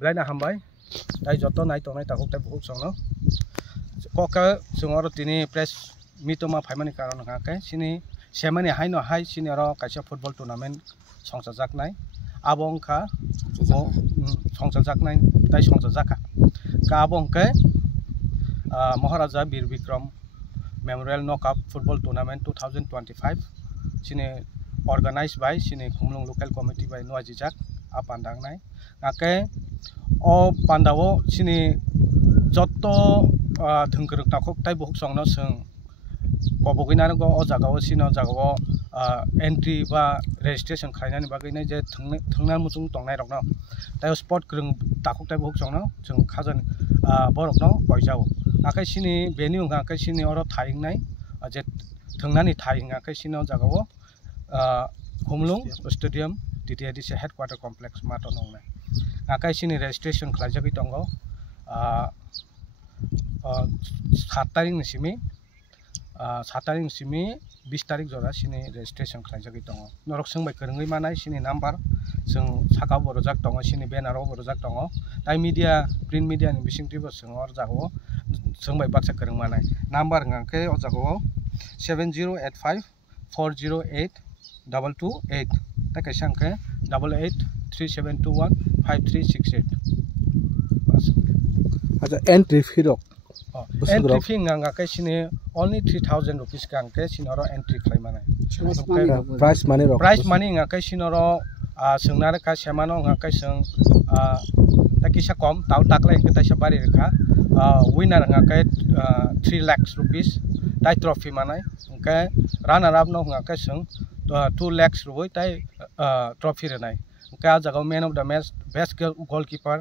Blaina hambai dai joto nai tongnai takuk tai buhuk songno koka sungor tini press mitoma phaimani karon hangke sini semani haino hai sini ro kaisa football tournament songsajaknai abongkha songsajaknai tai songjaka ka abongke Maharaja Bir Bikram Memorial Knockout Football Tournament 2025 sini organized by sini Khumlung Local Committee by Nuajijak apandang nai ake o pandawo sini joto thungkruk takuk tai buhuk songno sung kobogina go o jagao sino jagao entry ba registration khainani bagai je thungna muchung tongnai rokno tai sport krung takuk tai buhuk songno sung khajan borokno koijao akai sini venue ngakai sini oro thaingnai je thungnani thainga kai sino jagao Khumlung Stadium DTIDC headquarter complex mato nongnai akai sini registration khlaijagui tongo 7 tarik ni simi 20 tarik jora sini registration khlaijagui tongo norok sungbai kwrungui manai sini number sung sakao borojak tongo sini banner o borojak tongo tai media print media ni bisingtibo sungor jagao sungbai baksa kwrung manai number ngangke o jagao 7085 408 228 ta kaisangke 883721 5368 acha entry fee rok entry fee nganga kai sini only 3000 rupees kangke sinoro entry khlai manai price money nga kai sinoro sungnare ka semano nga kai sung takisa kom tau taklai ke taisa bari rekha winner nga kai 3 lakhs rupees tai trophy manai ke runner up no nga kai sung 2 lakhs rubai tai trophy renai ka jaga man of the match best goalkeeper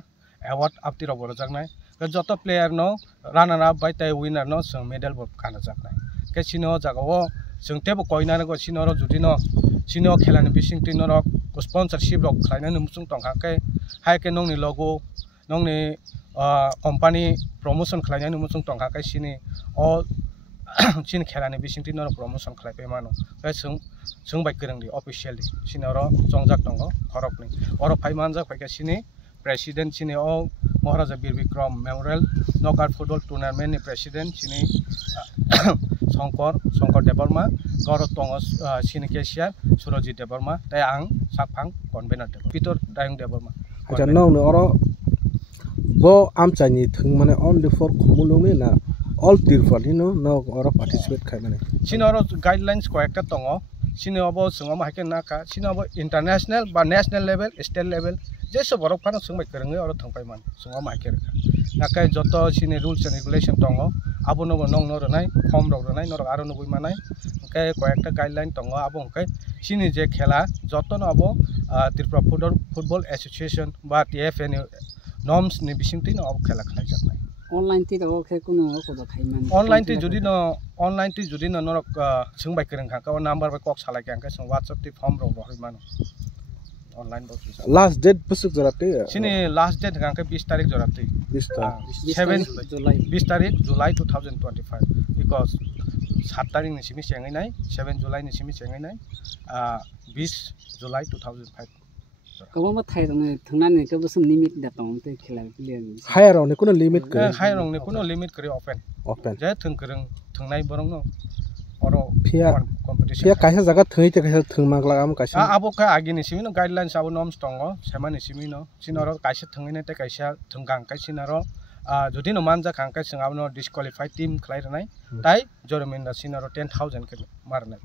award apti ro borojaknai joto player no runner up by tai winner no sung medal bo kana jaknai ke sino jaga o sung tebo koina go sino ro judi no sino khelani bising tin no sponsorship rok khlaina no musung tongkha ke hai ke nongni logo nongni company promotion khlaina no musung tongkha ke sini o sini khelani bising tin no promotion khlai pe mano ke sung bai krangdi officially sino ro jongjak tongo khorokni oro phaimanjak phaika sini president sini o Maharaja Bir Bikram Memorial Knockout Football Tournament ni president sini Songkor Deborma Gaurav Tongo sini Kesia Surojit Deborma tai ang Sakphang convener Peter Dayung Deborma acha no oro bo amchani thung mane only for Khumlung ni na all tirfal no oro participate khai mane sini oro guidelines ko ekta tongo sini obo sungama haike naka sini obo international ba national level state level jeso borok phano sungbai kwrungui oro thongpai man sungama haike reka nakai joto sini rules and regulation tongo abo no nong no ronai form rok ronai norok aro nubui manai kai koyekta guideline tongo abo kai sini je khela joto no abo Tripura Football Association ba TFN norms ni bisingti no abo khela khlai jaknai online ti dago khe kuno ko da khaiman online ti jodi no norok sungbai kwrung kha ka number ba kok salai kang ka sung WhatsApp ti form rok bohoi mano online box last date pusuk jorate sini last date kang ka 20 tarik jorate 20 tarik July 2025 because 7 tarik ni simi sengai nai 7 July ni simi sengai nai 20 July 2005 kawa ma thai dong thungna ne ka busum limit da tong te khela player higher on kuno limit ke higher on ne kuno limit kare open je thungkrung thungnai borong no oro competition pia kaisa jaga thei te kaisa thungmak lagam kaisa abo ka agi ni simi no guidelines abo norms tongo sema ni simi no sinoro kaisa thungai ne te kaisa thunggang kai sinaro jodi no manja khang kai sing abo no disqualified team khlai ranai tai jormin da sinaro 10000 ke marnai